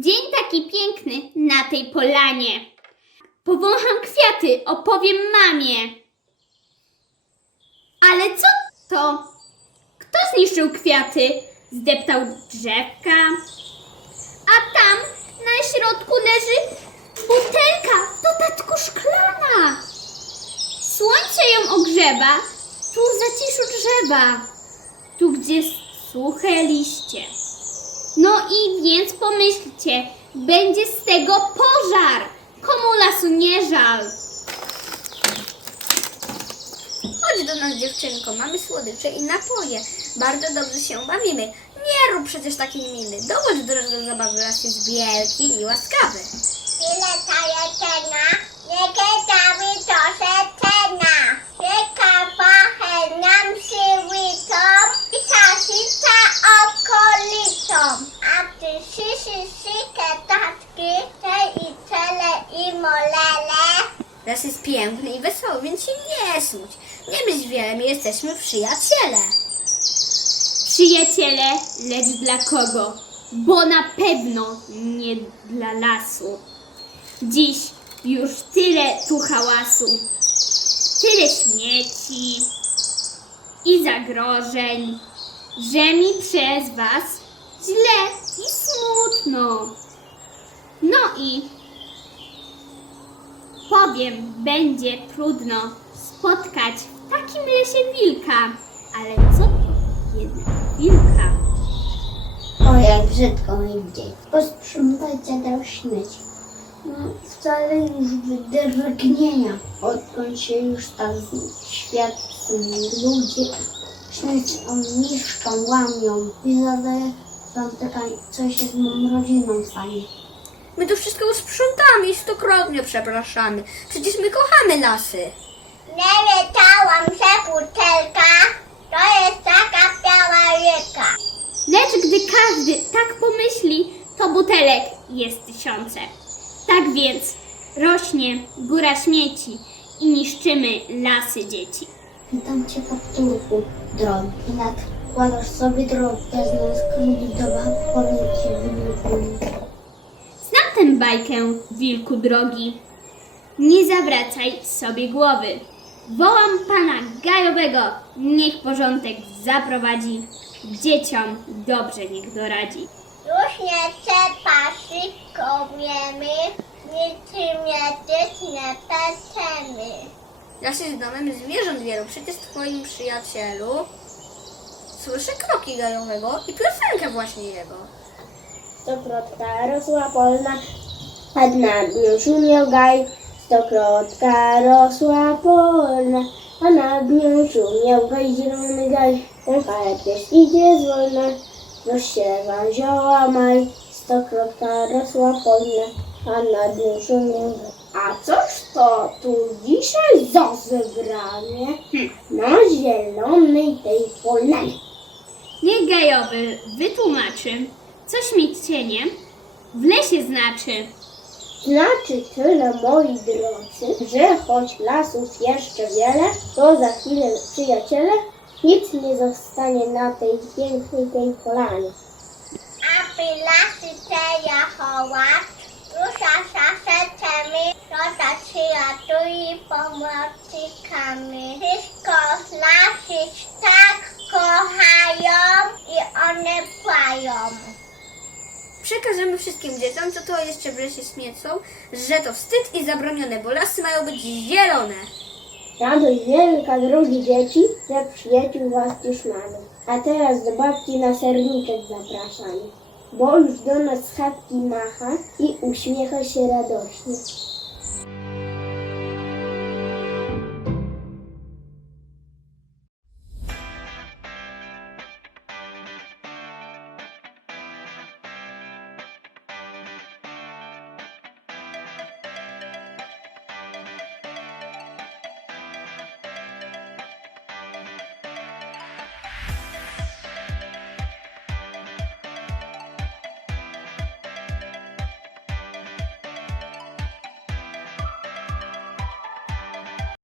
Dzień taki piękny na tej polanie. Powącham kwiaty, opowiem mamie. Ale co to? Kto zniszczył kwiaty? Zdeptał drzewka? A tam na środku leży butelka, to tatku szklana. Słońce ją ogrzewa, tu w zaciszu drzewa, tu gdzie suche liście. No i więc pomyślcie, będzie z tego pożar. Komu lasu nie żal? Chodź do nas dziewczynko, mamy słodycze i napoje. Bardzo dobrze się bawimy. Nie rób przecież takiej miny. Dołącz do do zabawy, las jest wielki i łaskawy. Ile ta jedzenia? Nie Las jest piękny i wesoły, więc się nie smuć. Nie myśl wiele, my jesteśmy przyjaciele. Przyjaciele, lecz dla kogo? Bo na pewno nie dla lasu. Dziś już tyle tu hałasu, tyle śmieci i zagrożeń, że mi przez was źle i smutno. No i powiem, będzie trudno spotkać w takim lesie wilka, ale co to jednak wilka? O, jak brzydko mi gdzieś. Posprzątać zadał śmieci. No, wcale już wydrgnienia, odkąd się już tak świat. Ludzie śmieci niszczą, łamią i zadaję wam pytanie, co się z moją rodziną stanie. My to wszystko sprzątamy i stokrotnie przepraszamy. Przecież my kochamy lasy. Nie wiedziałam, że butelka to jest taka biała ryka. Lecz gdy każdy tak pomyśli, to butelek jest tysiące. Tak więc rośnie góra śmieci i niszczymy lasy dzieci. Witam cię kapturku, drogi. I nadkładasz sobie drogę z powiem bajkę, wilku drogi. Nie zawracaj sobie głowy. Wołam pana gajowego, niech porządek zaprowadzi. Dzieciom dobrze niech doradzi. Już nie trzeba szybko wiemy, niczym jedyć nie pędzemy. Las jest domem zwierząt wielu. Przecież twoim przyjacielu słyszę kroki gajowego i piosenkę właśnie jego. Stokrotka rosła polna, a nad nią szumiał gaj. Stokrotka rosła polna, a nad nią szumiał gaj, zielony gaj. Ten kajak też idzie zwolna, rozsiewa zioła maj. Stokrotka rosła polna, a nad nią szumiał gaj. A coż to tu dzisiaj za zebranie na zielonej tej polanie? Niech gajowy wytłumaczy, co śmiecienie w lesie znaczy. Znaczy tyle, moi drodzy, że choć lasów jeszcze wiele, to za chwilę, przyjaciele, nic nie zostanie na tej pięknej tej polanie. Aby lasy te jachować, rusza szafetami, roda przyjaciół i pomocnikami. Wszystko z lasy Przekażemy wszystkim dzieciom, co to jeszcze w lesie śmiecą, że to wstyd i zabronione, bo lasy mają być zielone. Radość wielka, drogi dzieci, że przyjaciół was już mamy. A teraz zobaczcie na serniczek zapraszamy, bo już do nas chatki macha i uśmiecha się radośnie.